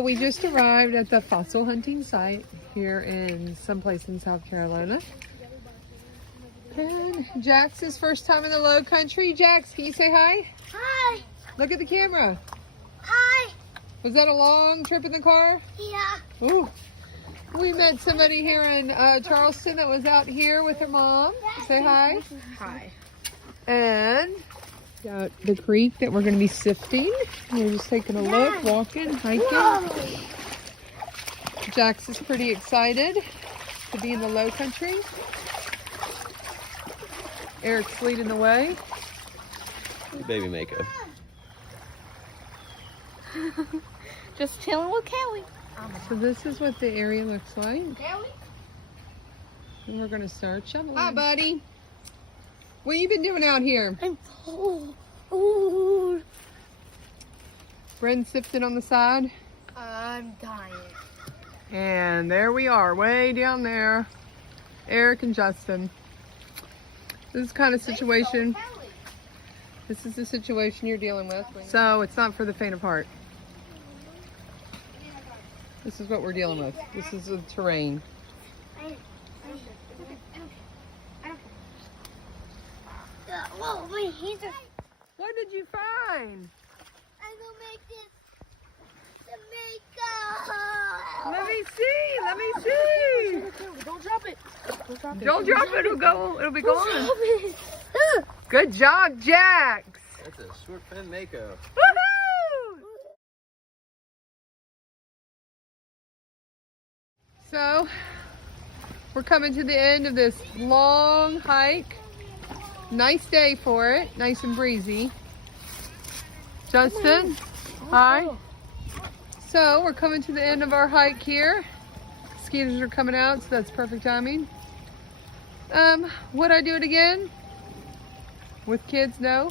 So we just arrived at the fossil hunting site here in someplace in South Carolina. And Jax's first time in the low country. Jax, can you say hi? Hi. Look at the camera. Hi. Was that a long trip in the car? Yeah. Ooh. We met somebody here in Charleston that was out here with her mom. Say hi. Hi. And got the creek that we're going to be sifting. We're just taking a look, walking, hiking. Whoa. Jax is pretty excited to be in the low country. Eric's leading the way. Baby Mako. Just chilling with Kelly. So this is what the area looks like. And we're going to start shoveling. Hi, buddy. What you been doing out here? I'm cold. Ooh. Bren sifting on the side. I'm dying. And there we are, way down there. Eric and Justin. This is the kind of situation. This is the situation you're dealing with. So it's not for the faint of heart. This is what we're dealing with. This is the terrain. Whoa, wait, he's a... What did you find? I'm gonna make this the makeup. Let me see. Let me see. Don't drop it. Don't drop it. Don't drop it. It'll go. It'll be gone. Drop it. Good job, Jax. That's a short fin Mako. Woohoo! So, we're coming to the end of this long hike. Nice day for it. Nice and breezy. Justin, hi. So, we're coming to the end of our hike here. Mosquitoes are coming out, so that's perfect timing. Would I do it again? With kids, no.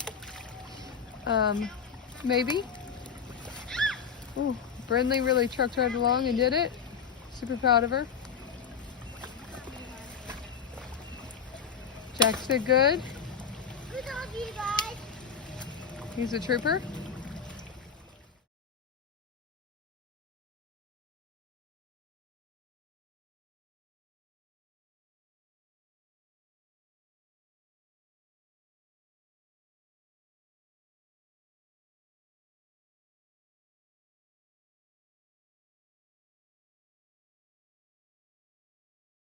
Maybe. Ooh, Brindley really trucked right along and did it. Super proud of her. Jax did good. Good dog, you guys. He's a trooper.